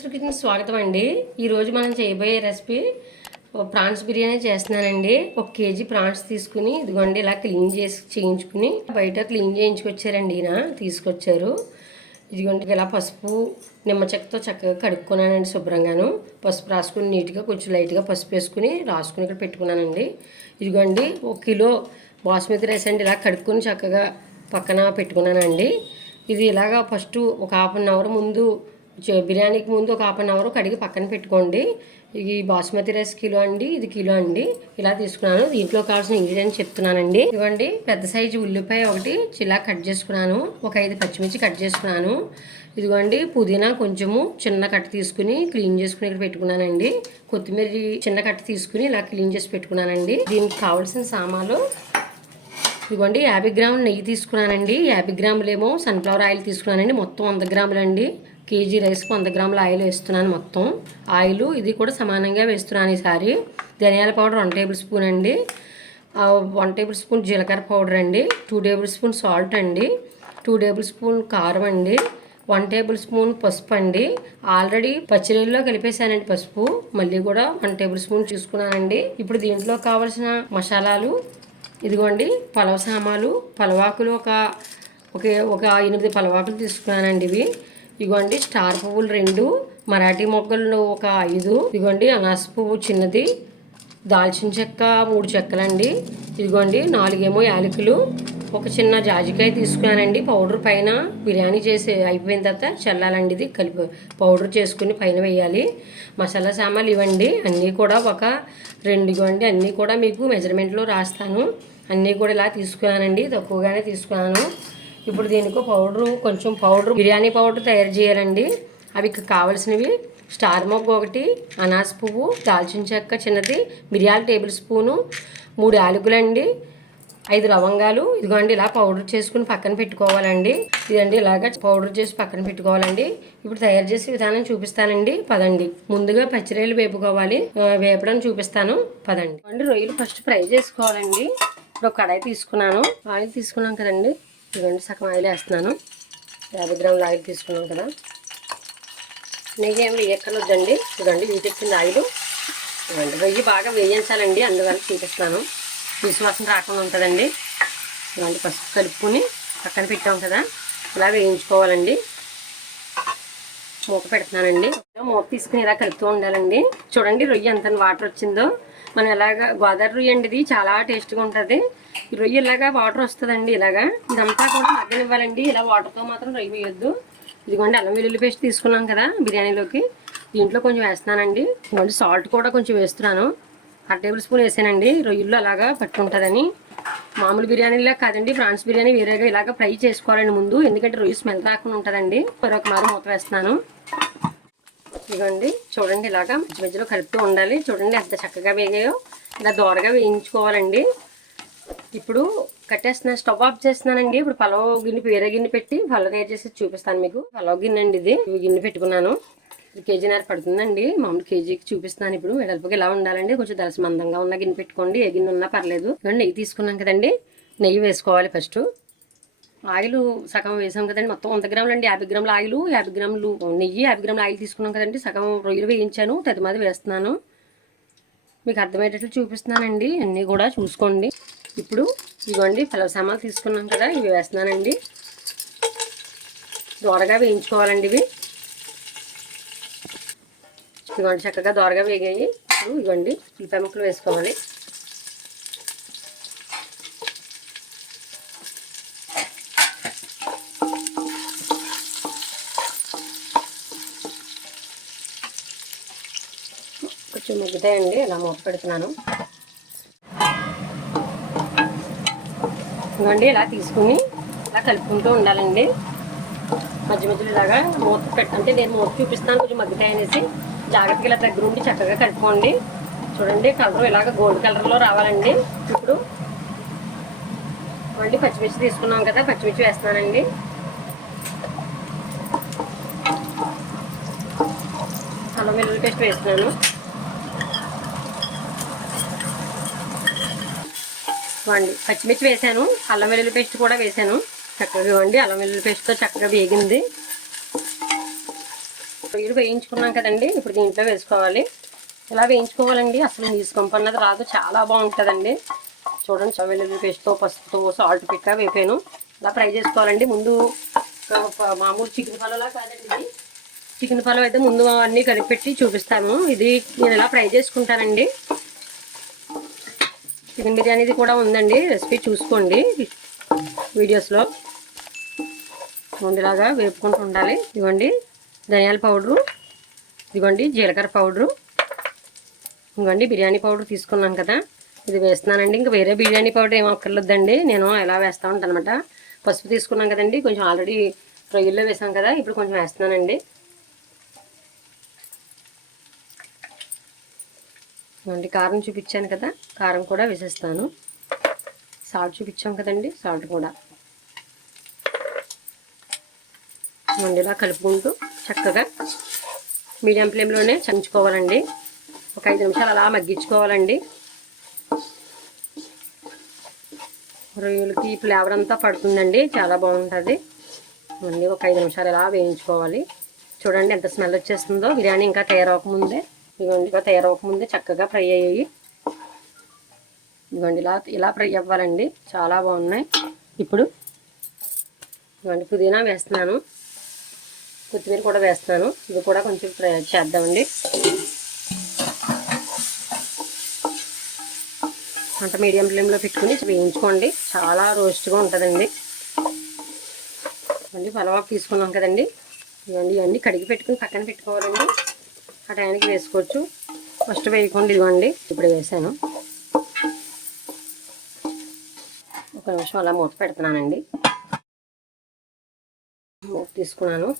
Venkateswara kitchen స్వాగతం అండి. ఈరోజు మనం చేయబోయే రెసిపీ ప్రాన్స్ బిర్యానీ చేస్తున్నానండి. 1 కేజీ ప్రాన్స్ తీసుకుని ఇదిగోండి ఇలా క్లీన్ చేయించుకుని బయట క్లీన్ చేయించుకొచ్చారండి. ఈయన తీసుకొచ్చారు. ఇదిగోండి ఇలా పసుపు నిమ్మ చెక్కతో చక్కగా కడుక్కున్నానండి. శుభ్రంగాను పసుపు రాసుకుని నీట్గా కొంచెం లైట్గా పసుపు వేసుకుని రాసుకుని ఇక్కడ పెట్టుకున్నానండి. ఇదిగోండి 1 కిలో బాస్మతి రైస్ అండి. ఇలా కడుక్కుని చక్కగా పక్కన పెట్టుకున్నానండి. ఇది ఇలాగా ఫస్ట్ ఒక హాఫ్ అన్ అవర్ ముందు బిర్యానీకి ముందు ఒక హాఫ్ అన్ అవర్ కడిగి పక్కన పెట్టుకోండి. ఇది బాస్మతి రైస్ కిలో అండి, ఇది కిలో అండి. ఇలా తీసుకున్నాను. దీంట్లో కావాల్సిన ఇంగ్రీడియంట్స్ చెప్తున్నానండి. ఇవ్వండి పెద్ద సైజు ఉల్లిపాయ ఒకటి ఇలా కట్ చేసుకున్నాను. ఒక 5 పచ్చిమిర్చి కట్ చేసుకున్నాను. ఇదిగోండి పుదీనా కొంచెము చిన్న కట్ట తీసుకుని క్లీన్ చేసుకుని ఇక్కడ పెట్టుకున్నానండి. కొత్తిమీర చిన్న కట్ట తీసుకుని ఇలా క్లీన్ చేసి పెట్టుకున్నానండి. దీనికి కావాల్సిన సామాన్లు ఇదిగోండి 50 గ్రాముల నెయ్యి తీసుకున్నానండి. 50 గ్రాములేమో సన్ఫ్లవర్ ఆయిల్ తీసుకున్నానండి. మొత్తం 100 గ్రాములు అండి. కేజీ రైస్కి 100 గ్రాముల ఆయిల్ వేస్తున్నాను. మొత్తం ఆయిల్ ఇది కూడా సమానంగా వేస్తున్నాను ఈసారి. ధనియాల పౌడర్ 1 టేబుల్ స్పూన్ అండి. 1 టేబుల్ స్పూన్ జీలకర్ర పౌడర్ అండి. 2 టేబుల్ స్పూన్ సాల్ట్ అండి. 2 టేబుల్ స్పూన్ కారం అండి. 1 టేబుల్ స్పూన్ పసుపు అండి. ఆల్రెడీ పచ్చినీళ్ళలో కలిపేసానండి పసుపు. మళ్ళీ కూడా 1 టేబుల్ స్పూన్ తీసుకున్నానండి. ఇప్పుడు దీంట్లో కావాల్సిన మసాలాలు ఇదిగోండి పలవ సామాలు పలవాకులు ఒక 8 పలవాకులు తీసుకున్నానండి. ఇదిగోండి స్టార్ పువ్వులు 2, మరాఠీ మొగ్గలు ఒక 5, ఇదిగోండి అనాస పువ్వు చిన్నది, దాల్చిన చెక్క 3 చెక్కలండి. ఇదిగోండి 4 ఏమో యాలకులు, ఒక చిన్న జాజికాయ తీసుకున్నానండి. పౌడర్ పైన బిర్యానీ చేసి అయిపోయిన తర్వాత చల్లాలండి. ఇది కలిపి పౌడర్ చేసుకుని పైన వేయాలి. మసాలా సామాన్లు ఇవ్వండి. అన్నీ కూడా ఒక 2 ఇవ్వండి. అన్నీ కూడా మీకు మెజర్మెంట్లో రాస్తాను. అన్నీ కూడా ఇలా తీసుకున్నానండి. తక్కువగానే తీసుకున్నాను. ఇప్పుడు దీనికి కొంచెం బిర్యానీ పౌడర్ తయారు చేయాలండి. అవి కావాల్సినవి స్టార్ మొగ్గ ఒకటి, అనాస పువ్వు, దాల్చిన చెక్క చిన్నది, మిరియాల టేబుల్ స్పూను, 3 యాలకులండి, 5 లవంగాలు. ఇదిగోండి ఇలా పౌడర్ చేసుకుని పక్కన పెట్టుకోవాలండి. ఇదండి ఇలాగ పౌడర్ చేసి పక్కన పెట్టుకోవాలండి. ఇప్పుడు తయారు చేసే విధానం చూపిస్తానండి. పదండి. ముందుగా పచ్చిరొయ్యలు వేపుకోవాలి. వేపడం చూపిస్తాను. పదండి. రొయ్యలు ఫస్ట్ ఫ్రై చేసుకోవాలండి. ఇప్పుడు కడాయి తీసుకున్నాను. ఆయిల్ తీసుకున్నాం కదండి. ఇదిగోండి సగం ఆయిల్ వేస్తున్నాను. 50 గ్రాముల ఆయిల్ తీసుకున్నాం కదా. నెయ్యి ఏమి వేయక్కర్లేదండి. ఇదిగోండి వీటెక్కింది ఆయిల్. ఇదిగోండి రొయ్యి బాగా వేయించాలండి. అందువల్ల చూపిస్తాను. విశ్వాసం రాకుండా ఉంటుందండి. ఇలాంటి పసుపు కలుపుకొని పక్కన పెట్టాం కదా, ఇలా వేయించుకోవాలండి. మూత పెడుతున్నానండి. మూత తీసుకుని ఇలా కలుపుతూ ఉండాలండి. చూడండి రొయ్యి ఎంత వాటర్ వచ్చిందో. మనం ఇలాగా గోదావరి రొయ్యి అండి, ఇది చాలా టేస్ట్గా ఉంటుంది. ఈ రొయ్యి ఇలాగా వాటర్ వస్తుందండి. ఇలాగా ఇదంతా కూడా మగ్గనివ్వాలండి. ఇలా వాటర్తో మాత్రం రొయ్యి వేయొద్దు. ఇదిగోండి అల్లం వెల్లుల్లి పేస్ట్ తీసుకున్నాం కదా బిర్యానీలోకి, దీంట్లో కొంచెం వేస్తున్నానండి. ఇదిగోండి సాల్ట్ కూడా కొంచెం వేస్తున్నాను. 1 టేబుల్ స్పూన్ వేసానండి. రొయ్యల్లో అలాగా పట్టుకుంటుందని. మామూలు బిర్యానీలా కాదండి, ప్రాన్స్ బిర్యానీ వేరేగా ఇలాగ ఫ్రై చేసుకోవాలండి ముందు. ఎందుకంటే రొయ్యి స్మెల్ రాకుండా ఉంటుందండి. మరొక మారు మూత వేస్తున్నాను. ఇదిగోండి చూడండి ఇలాగా మధ్య మధ్యలో కలుపుతూ ఉండాలి. చూడండి ఎంత చక్కగా వేగాయో. ఇలా దోరగా వేయించుకోవాలండి. ఇప్పుడు స్టవ్ ఆఫ్ చేస్తున్నానండి. ఇప్పుడు పలావ్ గిన్నె వేరే గిన్నె పెట్టి పలావ్ తయారు చేసి చూపిస్తాను మీకు. పలావ్ గిన్నె అండి ఇది. గిన్నె పెట్టుకున్నాను. 1 కేజీన్నర పడుతుందండి. మామూలు కేజీకి చూపిస్తున్నాను. ఇప్పుడు వెడల్పుగా ఇలా ఉండాలండి. కొంచెం దలస మందంగా ఉన్న గిన్నె పెట్టుకోండి. ఏ గిన్నె ఉన్నా పర్లేదు. నెయ్యి తీసుకున్నాం కదండి. నెయ్యి వేసుకోవాలి ఫస్ట్. ఆయిల్ సగం వేసాం కదండి. మొత్తం 100 గ్రాములు అండి. 50 గ్రాముల ఆయిల్, 50 గ్రాములు నెయ్యి, 50 గ్రాముల ఆయిల్ తీసుకున్నాం కదండి. సగం రొయ్యలు వేయించాను, తదిమాది వేస్తున్నాను. మీకు అర్థమయ్యేటట్లు చూపిస్తున్నానండి. అన్నీ కూడా చూసుకోండి. ఇప్పుడు ఇదిగోండి పలావ్ సామాన్లు తీసుకున్నాం కదా, ఇవి వేస్తున్నానండి. దోరగా వేయించుకోవాలండి ఇవి. ఇదిగోండి చక్కగా దోరగా వేగాయి. ఇప్పుడు ఇదిగోండి ఉల్లిపాయ ముక్కలు వేసుకోవాలి. కొంచెం మగ్గుతాయండి. ఇలా మూత పెడుతున్నాను. ఇదిగోండి ఇలా తీసుకుని ఇలా కలుపుకుంటూ ఉండాలండి. మధ్య మధ్యలో ఇలాగా మూత అంటే నేను మూత చూపిస్తాను కొంచెం మగ్గుతాయి అనేసి. జాగ్రత్తగా ఇలా దగ్గర ఉండి చక్కగా కలుపుకోండి. చూడండి కలర్ ఇలాగ గోల్డ్ కలర్లో రావాలండి. ఇప్పుడు పచ్చిమిర్చి తీసుకున్నాం కదా, పచ్చిమిర్చి వేస్తున్నానండి. అల్లం వెల్లుల్లి పేస్ట్ వేస్తున్నాను. పచ్చిమిర్చి వేసాను, అల్లం వెల్లుల్లి పేస్ట్ కూడా వేసాను. చక్కగా అల్లం వెల్లుల్లి పేస్ట్తో చక్కగా వేగింది. రొయ్యలు వేయించుకున్నాం కదండి, ఇప్పుడు దీంట్లో వేసుకోవాలి. ఇలా వేయించుకోవాలండి, అసలు నీసుకంపు అన్నది రాదు, చాలా బాగుంటుందండి. చూడండి, వెల్లుల్లి పేస్ట్తో పసుపుతో సాల్ట్ పిక్క వేపాను. ఇలా ఫ్రై చేసుకోవాలండి. ముందు మామూలు చికెన్ పలాలా కాదండి, చికెన్ పలావ్ అయితే ముందు అన్నీ కలిపెట్టి చూపిస్తాను. ఇది నేను ఇలా ఫ్రై చేసుకుంటానండి. చికెన్ బిర్యానీది కూడా ఉందండి, రెసిపీ చూసుకోండి వీడియోస్లో. ముందులాగా వేపుకుంటూ ఉండాలి. ఇదిగోండి ధనియాల పౌడరు, ఇదిగోండి జీలకర్ర పౌడరు, ఇదిగోండి బిర్యానీ పౌడర్ తీసుకున్నాను కదా, ఇది వేస్తున్నానండి. ఇంకా వేరే బిర్యానీ పౌడర్ ఏం అక్కర్లేదండి, నేను ఎలా వేస్తూ ఉంటాను అనమాట. పసుపు తీసుకున్నాం కదండి, కొంచెం ఆల్రెడీ రొయ్యల్లో వేసాం కదా, ఇప్పుడు కొంచెం వేస్తున్నానండి. ఇదిగోండి కారం చూపించాను కదా, కారం కూడా వేసేస్తాను. సాల్ట్ చూపించాం కదండి, సాల్ట్ కూడా. ఇలా కలుపుకుంటూ చక్కగా మీడియం ఫ్లేమ్లోనే చంచుకోవాలండి. ఒక 5 నిమిషాలు అలా మగ్గించుకోవాలండి. రొయ్యలకి ఫ్లేవర్ అంతా పడుతుందండి, చాలా బాగుంటుంది. మళ్ళీ ఒక 5 నిమిషాలు ఇలా వేయించుకోవాలి. చూడండి ఎంత స్మెల్ వచ్చేస్తుందో. బిర్యానీ ఇంకా తయారవకముందే, ఇదిగోండి ఇంకా తయారవకముందే చక్కగా ఫ్రై అయ్యాయి. ఇదిగోండి ఇలా ఫ్రై అవ్వాలండి, చాలా బాగున్నాయి. ఇప్పుడు ఇదిగోండి పుదీనా వేస్తున్నాను, కొత్తిమీర కూడా వేస్తున్నాను. ఇది కూడా కొంచెం ఫ్రై చేద్దామండి. అంత మీడియం ఫ్లేమ్లో పెట్టుకుని వేయించుకోండి, చాలా రోస్ట్గా ఉంటుందండి. మళ్ళీ పలావ్ తీసుకున్నాం కదండి, ఇవన్నీ కడిగి పెట్టుకుని పక్కన పెట్టుకోవాలండి. ఆ టైంకి వేసుకోవచ్చు, ఫస్ట్ వేయకుండా. ఇదిగోండి ఇప్పుడు వేసాను. ఒక నిమిషం అలా మూత పెడుతున్నానండి. మూత తీసుకున్నాను,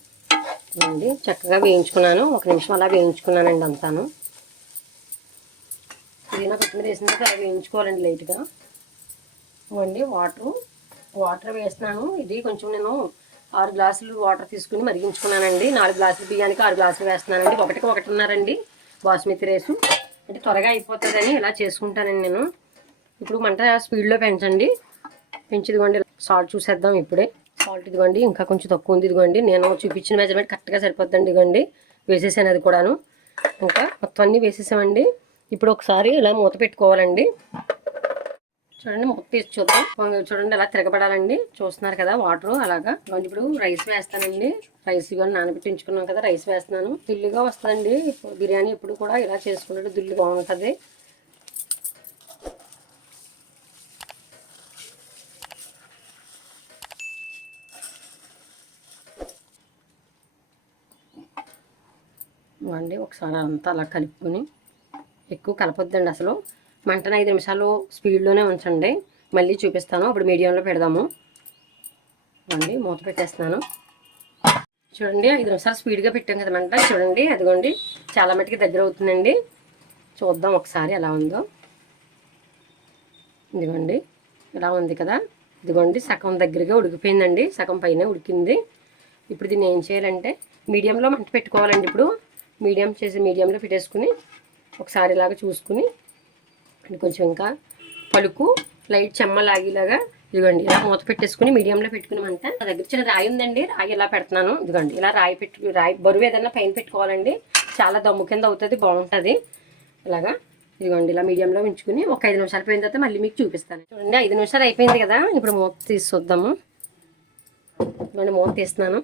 ఇవ్వండి చక్కగా వేయించుకున్నాను. ఒక నిమిషం అలా వేయించుకున్నానండి అంతాను. పుదీనా కొత్తిమీర వేసిన తర్వాత అలా వేయించుకోవాలండి లైట్గా. ఇవ్వండి వాటర్ వేస్తున్నాను. ఇది కొంచెం నేను 6 గ్లాసులు వాటర్ తీసుకుని మరిగించుకున్నానండి. 4 గ్లాసులు బియ్యానికి 6 గ్లాసులు వేస్తున్నానండి. 1:1.5 బాస్మతి రైసు, అంటే త్వరగా అయిపోతుందని ఇలా చేసుకుంటానండి నేను. ఇప్పుడు మంట స్పీడ్లో పెంచండి. ఇదిగోండి సాల్ట్ చూసేద్దాం ఇప్పుడే. సాల్ట్ ఇదిగోండి ఇంకా కొంచెం తక్కువ ఉంది. ఇదిగోండి నేను చూపించిన మెజర్మెంట్ కరెక్ట్గా సరిపోద్దండి. ఇదిగోండి వేసేసాను అది కూడాను. ఇంకా మొత్తం అన్నీ వేసేసామండి. ఇప్పుడు ఒకసారి ఇలా మూత పెట్టుకోవాలండి. చూడండి మూత తీసి చూద్దాం. చూడండి అలా తిరగబడాలండి, చూస్తున్నారు కదా వాటర్ అలాగా. ఇప్పుడు రైస్ వేస్తానండి. రైస్ ఇవన్నీ నానబెట్టించుకున్నాం కదా, రైస్ వేస్తున్నాను. దుల్లుగా వస్తుందండి బిర్యానీ. ఎప్పుడు కూడా ఇలా చేసుకుంటే దుల్లు బాగుంటుంది. ఇవ్వండి ఒకసారి అంతా అలా కలుపుకొని, ఎక్కువ కలపొద్దండి అసలు. మంటను 5 నిమిషాలు స్పీడ్లోనే ఉంచండి. మళ్ళీ చూపిస్తాను, అప్పుడు మీడియంలో పెడదాము. ఇవ్వండి మూత పెట్టేస్తున్నాను. చూడండి 5 నిమిషాలు స్పీడ్గా పెట్టాం కదా మంట. చూడండి అదిగోండి చాలా మట్టుకి దగ్గర అవుతుందండి. చూద్దాం ఒకసారి ఎలా ఉందో. ఇదిగోండి ఇలా ఉంది కదా, ఇదిగోండి సగం దగ్గరగా ఉడికిపోయిందండి, సగం పైన ఉడికింది. ఇప్పుడు దీన్ని ఏం చేయాలంటే మీడియంలో మంట పెట్టుకోవాలండి. ఇప్పుడు మీడియంలో పెట్టేసుకుని ఒకసారి ఇలాగ చూసుకుని, కొంచెం ఇంకా పలుకు లైట్ చెమ్మలాగేలాగా ఇదిగోండి ఇలా మూత పెట్టేసుకుని మీడియంలో పెట్టుకుని మంట. నా దగ్గర చిన్న రాయి ఉందండి, రాయి ఇలా పెడుతున్నాను. ఇదిగోండి ఇలా రాయి బరువు ఏదన్నా పైన పెట్టుకోవాలండి, చాలా దమ్ము కింద అవుతుంది, బాగుంటుంది. ఇలాగా ఇదిగోండి ఇలా మీడియంలో ఉంచుకుని ఒక 5 నిమిషాలు పోయిన తర్వాత మళ్ళీ మీకు చూపిస్తాను. చూడండి 5 నిమిషాలు అయిపోయింది కదా, ఇప్పుడు మూత తీసి చూద్దాము. ఇదిగోండి మూత తీస్తున్నాను.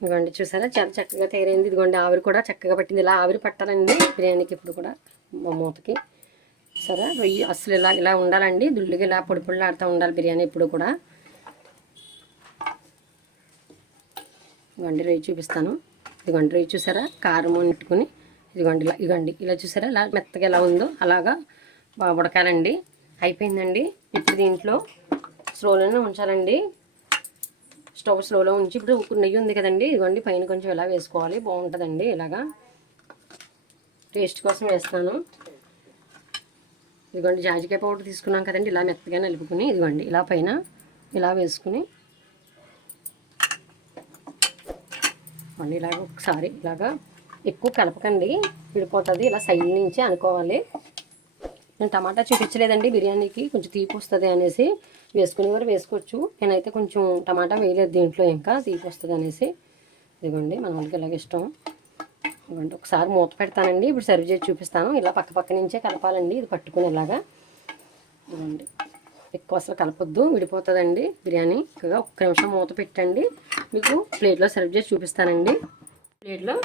ఇదిగోండి చూసారా చాలా చక్కగా తయారైంది. ఇదిగోండి ఆవిరి కూడా చక్కగా పట్టింది. ఇలా ఆవిరి పట్టాలండి బిర్యానీకి ఇప్పుడు కూడా మూతకి. సరే రొయ్యి అసలు ఇలా ఉండాలండి, దుల్లుగా ఇలా పొడి పొడిలాడుతూ ఉండాలి బిర్యానీ ఎప్పుడు కూడా. ఇదిగోండి రొయ్యి చూపిస్తాను. ఇదిగోండి రొయ్యి చూసారా కారం నెట్టుకుని, ఇదిగోండి ఇలా చూసారా ఇలా మెత్తగా ఎలా ఉందో అలాగా బాగా ఉడకాలండి. అయిపోయిందండి. ఇప్పుడు దీంట్లో స్లోలోనే ఉంచాలండి, స్టవ్ స్లోలో ఉంచి. ఇప్పుడు నెయ్యి ఉంది కదండి, ఇదిగోండి పైన కొంచెం ఇలా వేసుకోవాలి, బాగుంటుందండి. ఇలాగా టేస్ట్ కోసం వేస్తాను. ఇదిగోండి జాజికాయ పౌడర్ తీసుకున్నాం కదండి, ఇలా మెత్తగా నలుపుకుని ఇదిగోండి ఇలా పైన ఇలా వేసుకుని మళ్ళీ ఇలాగ ఒకసారి ఇలాగా ఎక్కువ కలపకండి, విడిపోతుంది. ఇలా సైడ్ నుంచి అనుకోవాలి. నేను టమాటా చూపించలేదండి బిర్యానీకి, కొంచెం తీపి వస్తుంది అనేసి. వేసుకునేవారు వేసుకోవచ్చు, నేనైతే కొంచెం టమాటా వేయలేదు దీంట్లో, ఇంకా తీపి వస్తుంది అనేసి. ఇదిగోండి మన వాళ్ళకి ఇలాగ ఇష్టం. ఇదిగోండి ఒకసారి మూత పెడతానండి. ఇప్పుడు సర్వ్ చేసి చూపిస్తాను. ఇలా పక్క నుంచే కలపాలండి. ఇది పట్టుకుని ఇలాగా. ఇదిగోండి ఎక్కువ అసలు కలపొద్దు, విడిపోతుందండి బిర్యానీ. చక్కగా ఒక్క నిమిషం మూత పెట్టండి. మీకు ప్లేట్లో సర్వ్ చేసి చూపిస్తానండి. ప్లేట్లో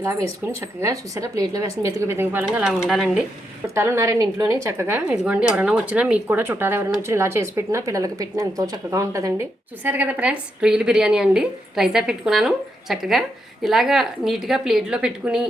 ఇలా వేసుకుని చక్కగా చూసారా, ప్లేట్లో వేసిన మెతుకు పాలంగా అలా ఉండాలండి. చుట్టాలు ఉన్నారండి ఇంట్లోనే చక్కగా. ఇదిగోండి ఎవరైనా వచ్చినా, మీకు కూడా చుట్టాలు ఎవరైనా వచ్చినా ఇలా చేసి పెట్టినా, పిల్లలకి పెట్టినా ఎంతో చక్కగా ఉంటుందండి. చూసారు కదా ఫ్రెండ్స్, రొయ్యల బిర్యానీ అండి. రైతా పెట్టుకున్నాను చక్కగా. ఇలాగా నీట్గా ప్లేట్లో పెట్టుకుని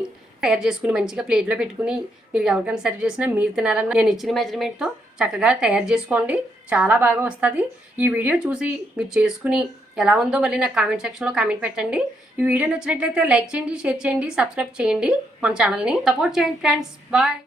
తయారు చేసుకుని మంచిగా ప్లేట్లో పెట్టుకుని మీరు ఎవరికైనా సర్వ్ చేసినా, మీరు తినాలన్నా నేను ఇచ్చిన మెజర్మెంట్తో చక్కగా తయారు చేసుకోండి. చాలా బాగా వస్తుంది. ఈ వీడియో చూసి మీరు చేసుకుని ఎలా ఉందో మళ్ళీ నాకు కామెంట్ సెక్షన్లో కామెంట్ పెట్టండి. ఈ వీడియో నచ్చినట్లయితే లైక్ చేయండి, షేర్ చేయండి, సబ్స్క్రైబ్ చేయండి. మన ఛానల్ని సపోర్ట్ చేయండి ఫ్రెండ్స్. బాయ్.